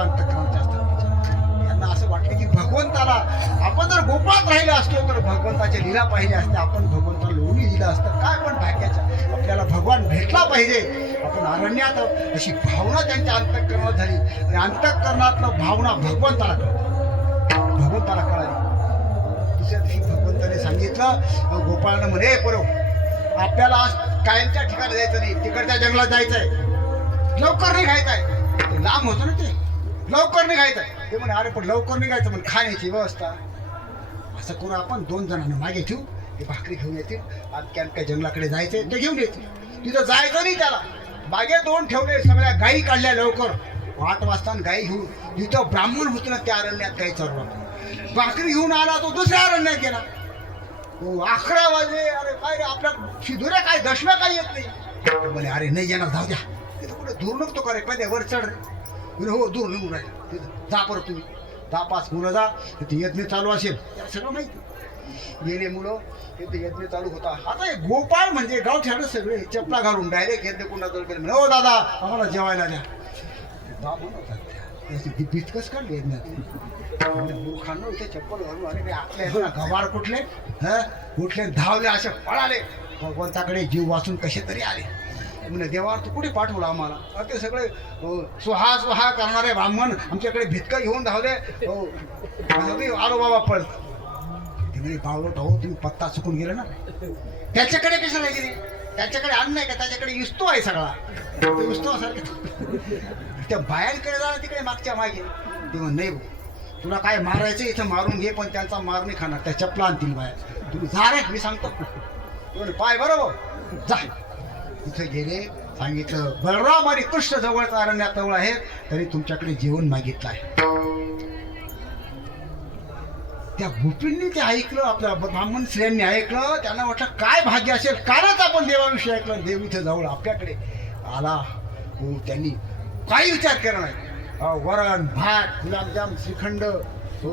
अंतःकरणाचे असतात. यांना असं वाटलं की भगवंताला आपण जर गोपाळात राहिलो असतो तर भगवंताच्या लीला पाहिल्या असत्या, आपण भगवंताला लोणी दिलं असतं. काय पण भाग्याच्या, आपल्याला भगवान भेटला पाहिजे. आपण अरण्यात अशी भावना त्यांच्या अंतःकरणात झाली आणि अंतःकरणातलं भावना भगवंताला कळाली. दुसऱ्या दिवशी भगवंताने सांगितलं, गोपाळानं म्हणे परव आपल्याला आज कायमच्या ठिकाणी जायचं नाही, तिकडच्या जंगलात जायचं आहे, लवकर निघायचं आहे. लांब होतं ना ते, लवकर निघायचं आहे. ते म्हणे अरे पण लवकर निघायचं पण खाण्याची व्यवस्था असं करू आपण 2 जणांना मागे ठेवू, ते भाकरी घेऊन येतील. अमक्या जंगलाकडे जायचंय ते घेऊन येतील. तिथं जायचं नाही त्याला, मागे 2 ठेवले, सगळ्या गायी काढल्या लवकर 8 वाजता गायी घेऊन. तिथं ब्राह्मण होतं ना त्या अरण्यात गायी चरवत, भाकरी घेऊन आला तो दुसऱ्या अरण्यात गेला. 11 वाजले. अरे काय रे आपल्या शिदुऱ्या काय दशम्या काय येत नाही. म्हणे अरे नाही येणार, जाऊ द्या. तिथं कुठे दूर नको करे कधी वर चढ रे. हो दूर निघून राहील, तिथं जा परत तुम्ही 10-5 मुलं जा, तिथे यज्ञ चालू असेल, त्याला सगळं माहिती. गेले मुलं, तिथे यज्ञ चालू होता. आता हे गोपाळ म्हणजे गावठ्यानं सगळे चपला घालून डायरेक्ट यज्ञ कुंडाजवळ गेले. म्हणे हो दादा आम्हाला जेवायला द्या. त्याची बिचकस काढली यज्ञात. मूर्खांना इथे चप्पल घालून अरे आपल्या गवार कुठले कुठले धावले, असे पळाले भगवंताकडे, जीव वाचून कसे तरी आले. म्हणजे देवावर तू कुठे पाठवला आम्हाला. ते सगळे सुहा सुहा करणारे ब्राह्मण आमच्याकडे भितकं घेऊन धावले. आलो बाबा पळ. ते म्हणजे पावलं हो तुम्ही पत्ता चुकून गेले ना, त्याच्याकडे कशाला गेले, त्याच्याकडे अन्न नाही का, त्याच्याकडे विस्तो आहे सगळा, विस्तो सारखं. त्या बायांकडे जा तिकडे मागच्या मागे. ते म्हण नाही तुला काय मारायचं इथं मारून घे, पण त्यांचा मार नाही खाणार, त्या चपला आणतील बाया. तुम्ही जा रे मी सांगतो. पाय बरोबर जा. तिथे गेले, सांगितलं बलराम आणि कृष्ण जवळचा अरण्यात जवळ आहे, तरी तुमच्याकडे जेवण मागितलं आहे. त्या गोपींनी ते ऐकलं, आपल्या ब्राह्मण स्त्रियांनी ऐकलं. त्यांना वाटलं काय भाग्य असेल, कालच आपण देवाविषयी ऐकलं, देव इथं जवळ आपल्याकडे आला. हो त्यांनी काही विचार केला नाही. वरण भात गुलाबजाम श्रीखंड हो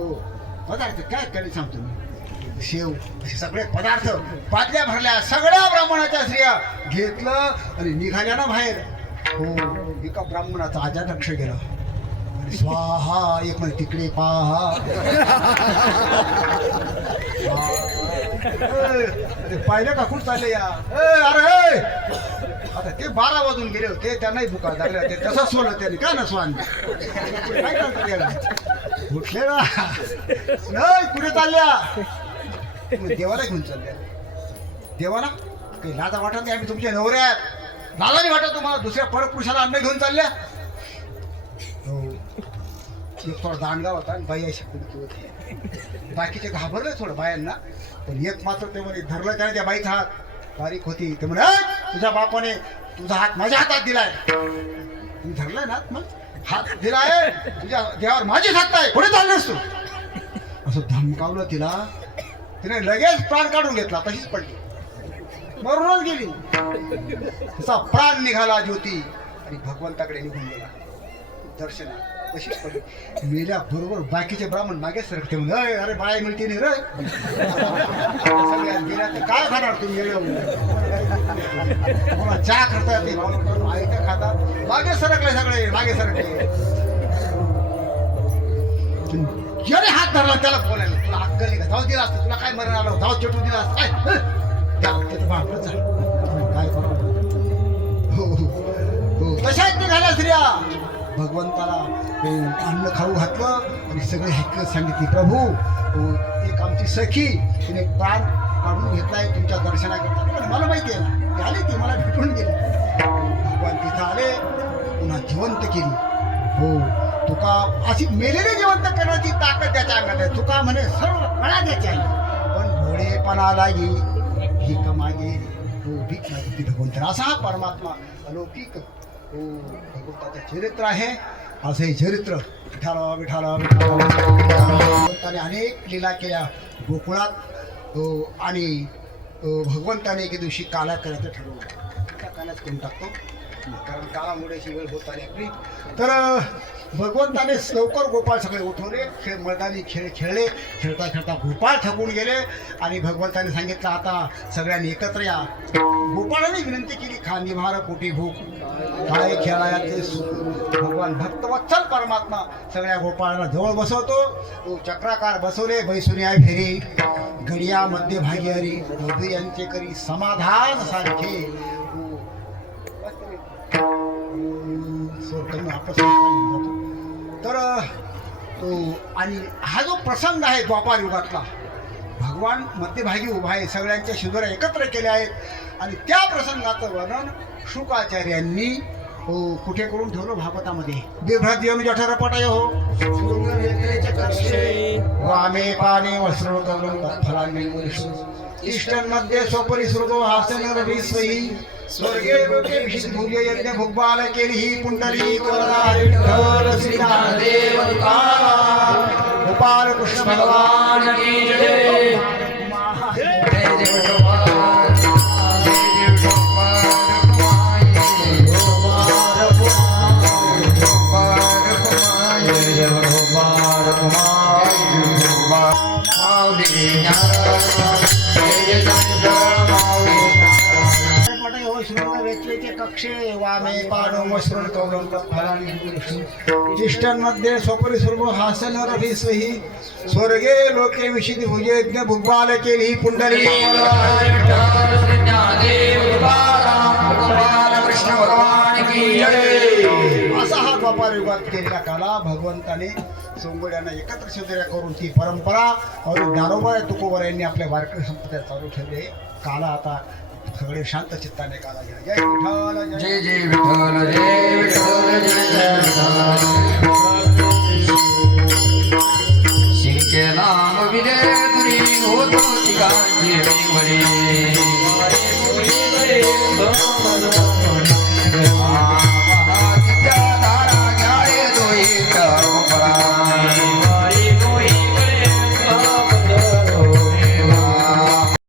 पदार्थ काय करे सांगतो मी, शेव असे सगळे पदार्थ पातल्या भरल्या. सगळ्या ब्राह्मणाच्या स्त्रिया घेतलं आणि निघाल्या ना बाहेर. हो एका ब्राह्मणाचा आजाद लक्ष गेलं. स्वाहा एक म्हणे तिकडे पाहा. पाहिलं का कुठं चालले या. अरे आता ते 12 वाजून गेले होते, त्यांनाही भुका लागल्या, ते तसंच सोडलं त्यांनी. काय ना स्वान काय करतो उठले ना नाही कुठे चालल्या. देवाला घेऊन चालल्या. देवाला काही लाजा वाटत नाही, आम्ही तुमच्या नवऱ्यात. लाजाने वाटत तुम्हाला दुसऱ्या परपुरुषाला अन्न घेऊन चालल्या. हो एक थोडा दांडगा होता आणि बाई अशी कुडकी होती. बाकीचे घाबरले थोडं बायांना, पण एक मात्र ते म्हणे धरलं त्याने त्या बाईचा हात. बारीक होती. ते म्हणे तुझ्या बापाने तुझा हात माझ्या हातात दिलाय. तुम्ही धरलाय ना मग हात दिलाय तुझ्या देवावर माझीच हात आहे, पुढे चाललेस तू. असं धमकावलं तिला. तिने लगेच प्राण काढून घेतला, तशीच पडली, मरूनच गेली. असा प्राण निघाला ज्योती आणि भगवंताकडे निघून गेला दर्शना. तशीच पडली. मेल्या बरोबर बाकीचे ब्राह्मण मागे सरकते म्हणजे अरे बाय मिळते नाही रे. सगळ्या गेल्या तर काय खाणार तुम्ही, चहा करता येते खाता. मागे सरकले सगळे, मागे सरकले. ज्याने हात धरला त्याला बोलायला तुला हक्क नाही का, जाऊ दिला असतं, तुला काय मरण आलं, जाऊ चटू दिला असतं काय काय करा. हो हो तशाच निघाल्या स्त्रिया. भगवंताला अन्न खाऊ घातलं आणि सगळे हक्क सांगितले. प्रभू एक आमची सखी तिने प्राण काढून घेतलाय तुमच्या दर्शनाकरता. मला माहिती आहे ना, आले ती मला भेटून गेली. भगवान तिथं आले, पुन्हा जिवंत केली. हो तुका अशी मेलेले जिवंत करण्याची ताकद त्याच्या अंगात आहे. तुका म्हणे सर्व कळा द्यायची आहे, पण घोडेपणा लागी भीक मागे. हो भीक मागितली भगवंत. असा हा परमात्मा अलौकिक हो भगवंताचं चरित्र आहे. असं हे चरित्र विठाला विठाला भगवंताने अनेक लीला केल्या गोकुळात. आणि भगवंताने एके दिवशी काला करायचं ठरवलं. त्या काल्यात करून टाकतो, कारण काळामुळे अशी वेळ होत आली आपली. तर भगवंताने लवकर गोपाळ सगळे उठवले, मैदानी खेळ खेळले. खेळता खेळता गोपाळ थकून गेले आणि भगवंताने सांगितलं आता सगळ्यांनी एकत्र या. गोपाळाने विनंती केली, खा निभार पोटी भूक काय खेळायचे सुख. भगवान भक्तवत्सल परमात्मा सगळ्या गोपाळाला जवळ बसवतो. तो चक्राकार बसवले, बैसुनी आहे फेरी गडिया मध्यभागी हरी दोघे यांचे करी समाधान सारखे. तर तो आणि हा जो प्रसंग आहे द्वापार युगातला, भगवान मध्यभागी उभा आहे, सगळ्यांच्या शिदोऱ्या एकत्र केल्या आहेत आणि त्या प्रसंगाचं वर्णन शुकाचार्यांनी कुठे करून ठेवलं भागवतामध्ये. बिभ्रती अनुजठर पटय हो वामे पाने वस्त्रकवलं तत्फलान्य इष्टांमध्ये स्वपरिसृतो हासन रविस्वही स्वर्गे लोके विशिष्ट भूगे यज्ञ भुगबाल केली ही पुंडरी विठ्ठल श्रीनाथदेव गोपाल कृष्ण भगवान की जय. कक्षे वामे पाणो मश्रुण कौलं ज्येष्ठांमध्ये स्वपरी सर्व हासन रभिस्वही स्वर्गे लोके विशिदी भुजे यज्ञ भुगबाल केली पुंडली असा हा द्वापार युगात केलेला काला भगवंताने सोंगड्यांना एकत्र शिदोऱ्या करून ती परंपरा और दारोबा तुकोबर यांनी आपल्या वारकरी संप्रदाय चालू ठेवले. काला आता सगळे शांत चित्ताने काला घ्या. जय विठ्ठल जय जय विठ्ठल जय विठ्ठल जय जय विठ्ठल.